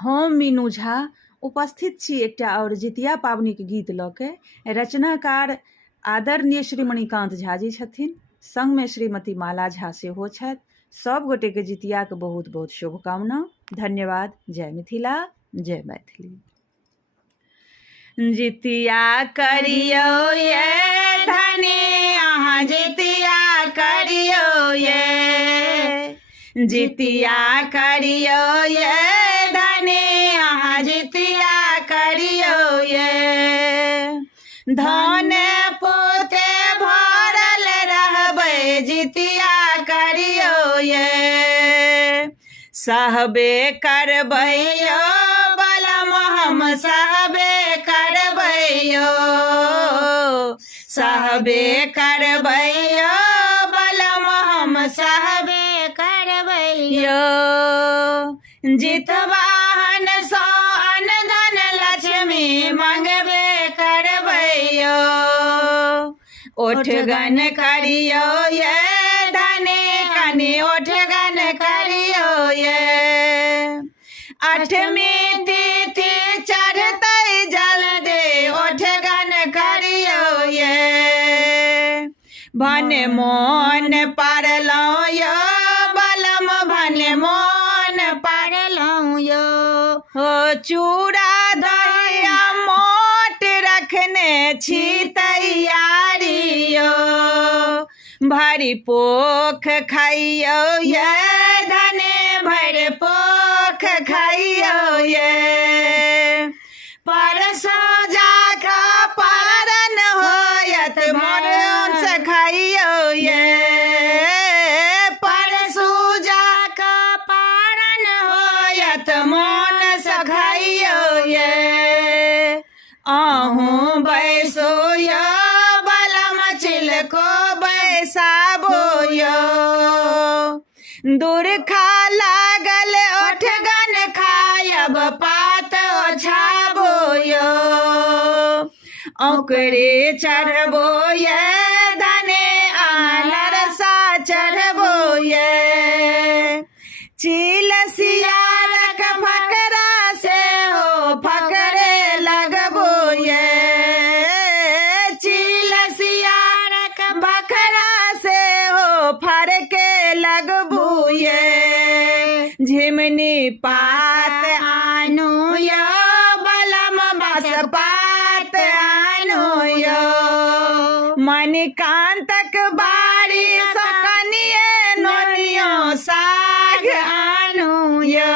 हम मीनू झा उपस्थित छी एकटा और जितिया पाबनिक गीत लऽ के। रचनाकार आदरणीय श्री मणिकान्त झा जी छथिन, संगमे श्रीमती माला झा सेहो छथि। सब गोटे के जितिया के बहुत बहुत शुभकामना। धन्यवाद। जय मिथिला, जय मैथिली। जितिया करियो ये धनी अहाँ जितिया करियो ये, जितिया करियो ये धनी अहाँ जितिया करियो ये। धन पोते भरल रहबै जितिया करियो ये। सहबे करबै यो बलम हम सहबे करबै यो, सहबे करबै यो बलम हम सहबे करबै यो। जितवाहन सो अनधन लक्ष्मी मंगबे करबै यो। ओठगन करियो ये धनी कनि ओठगन करियो ये। अठमी तिथि चढ़तै जल्दी ओठगन करियो ये। भन मोन पारलौं यो बलम भन मोन पारलौं यो। हो चूड़ा दही मोट रखने छी तैयारी यो। भरी पोख खाइयो ये धने भरि पोख खाइयो ये। परसो जाके पारन होयत मोन से खाइयो ये। परसू जाके पारन होयत मोन से खाइयो ये। अहूँ बैसो यो बलम चिलको बैसाबो यो। दुर्खा लागल ओठगन खायब पात ओछाबो यो। औकरे चढ़बो ये धने आलरसा चढ़बो ये। चील सियारक फकरा से हो फकरे लगबो ये। चील सियारक फकरा से हो फरके लगबो ये। झिमनी पात आनो यो बलम बस पात आनो यो। मणिकान्तक बारी सकनिए नोनियो साग आनो यो।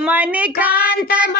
मणिकान्तक